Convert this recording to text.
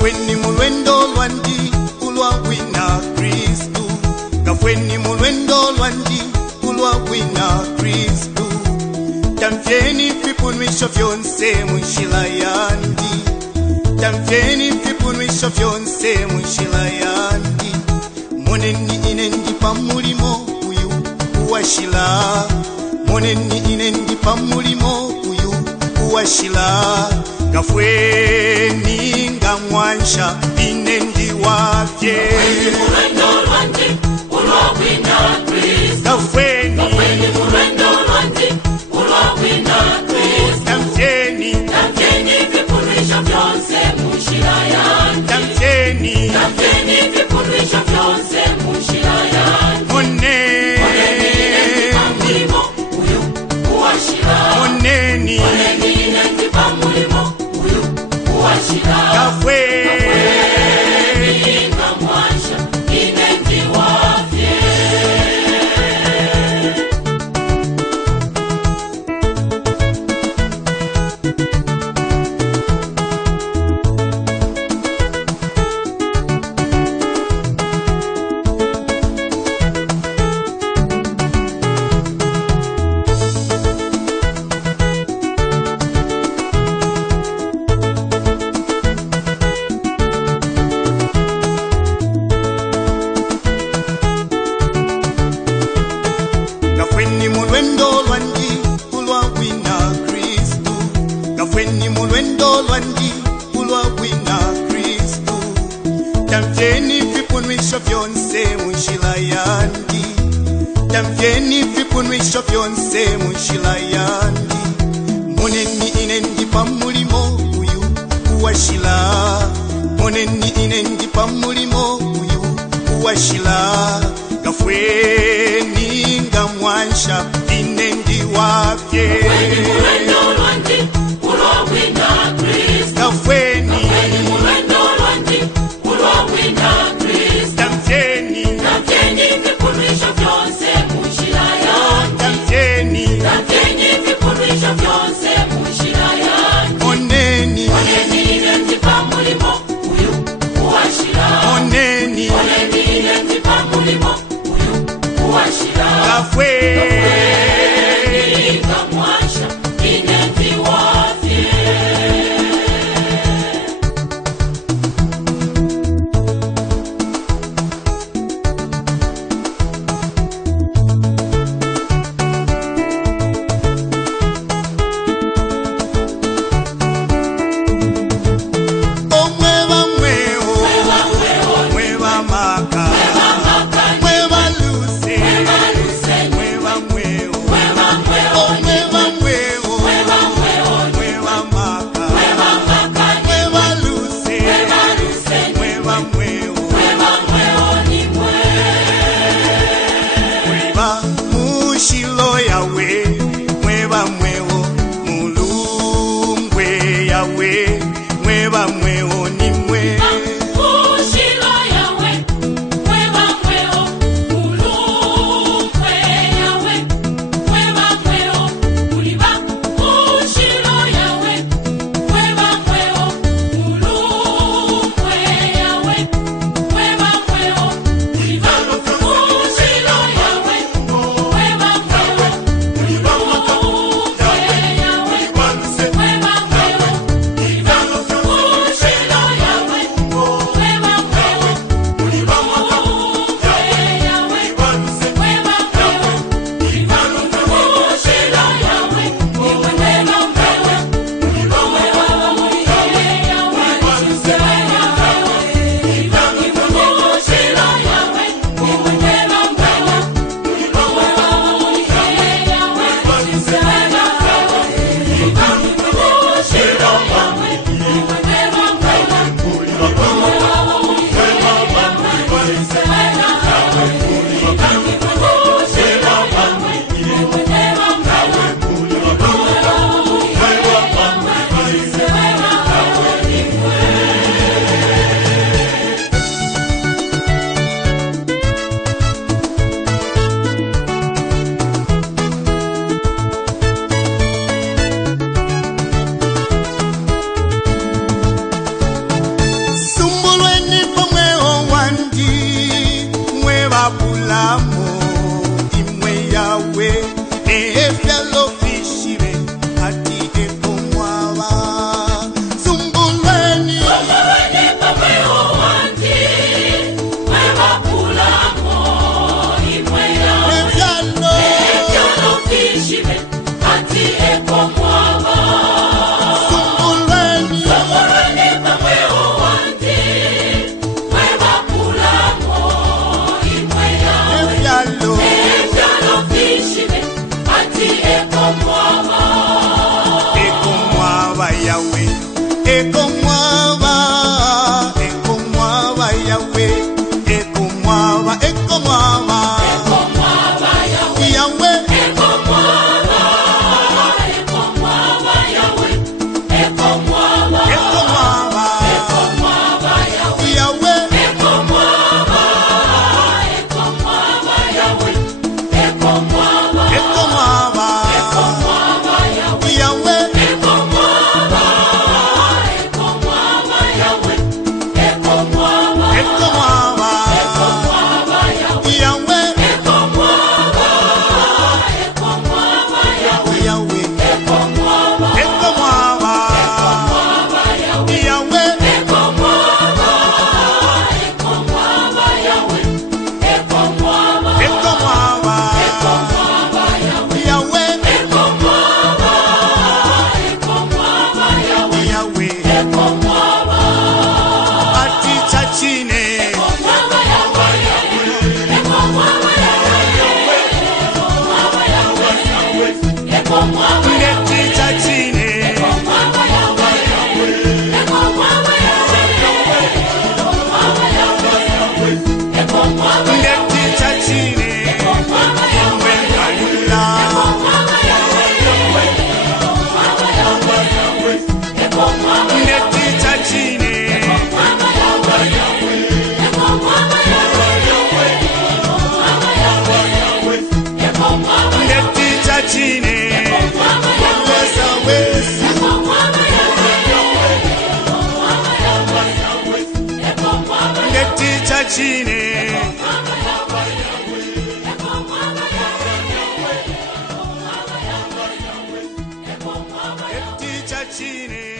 Gafweni mulwendo lwandi ulwa wina Kristu. Gafweni mulwendo lwandi ulwa wina Kristu. Tamvyeni vipunwisho vyonse munshila yandi. Tamvyeni vipunwisho vyonse munshila yandi. Moneni ine ndipa mulimo uyu uwashila. Moneni ine ndipa mulimo uyu uwashila. Gafweni ngamwansha ine ndiwafye. Gafweni mulwendo lwandi ulwa wina Kristu. Gafweni mulwendo lwandi ulwa wina Kristu. Tamvyeni vipunwisho vyonse munshila yandi. Tamvyeni vipunwisho vyonse munshila yandi. Moneni mulimo uyu uwashila. Moneni ine ndipa mulimo uyu uwashila. Gafweni ngamwansha ine ndiwafye. Gafweni mulwendo lwandi ulwa wina Kristu. Gafweni mulwendo lwandi ulwa wina Kristu. Tamvyeni vipunwisho vyonse munshila yandi. Tamvyeni vipunwisho vyonse munshila yandi. Moneni ine ndipa mulimo uyu uwashila. Moneni ine ndipa mulimo uyu uwashila. Gafweni ngamwansha ine ndiwafye. Gafweni mulwendo lwandi ulwa wina Kristu. Gafweni mulwendo lwandi ulwa wina Kristu. Tamvyeni vipunwisho vyonse munshila yandi. Tamvyeni vipunwisho vyonse munshila yandi. Moneni ine ndipa mulimo uyu uwashila. Moneni ine ndipa mulimo uyu uwashila. Gafweni ngamwansha ine Yahweh. Ekomwaba, ekomwaba Yahweh. Ekomwaba, ekomwaba. Ekomwaba Yahweh. Yahweh. Ekomwaba. Ekomwaba Yahweh. Ekomwaba. Ekomwaba. Ekomwaba Yahweh. Yahweh. Ekomwaba. Ekomwaba Yahweh. Ekomwaba. Ekomwaba. Ekomwaba Yahweh. Yahweh. Ekomwaba. Ekomwaba Yahweh. Ekomwaba. Ekomwaba. Ekomwaba Yahweh. Yahweh. Ekomwaba. Ekomwaba Yahweh. Yahweh. Ekomwaba. Ekomwaba. Ekomwaba Yahweh. Yahweh. Ekomwaba. Ekomwaba Yahweh. Ekomwaba. Ekomwaba. Ekomwaba Yahweh. Yahweh. Ekomwaba. Ekomwaba Yahweh. Yahweh. Ekomwaba. Aticha chine. Ekomwaba Yahweh. Ekomwaba Yahweh. Ekomwaba Yahweh. Ekomwaba Neticha chine. Ekomwaba Yahweh. Ekomwaba Yahweh. Ekomwaba Yahweh. Ekomwaba Neticha chine. Ekomwaba Yahweh. Kalula. Ekomwaba Yahweh. Ekomwaba Yahweh. Ekomwaba Neticha chine. Ekomwaba Yahweh. Ekomwaba Yahweh. Ekomwaba Yahweh. Ekomwaba Neticha chine. Ekomwaba Yahweh. Wesa wesa. Ekomwaba Yahweh. Ekomwaba Yahweh. Ekomwaba Neticha chine. Neticha chine.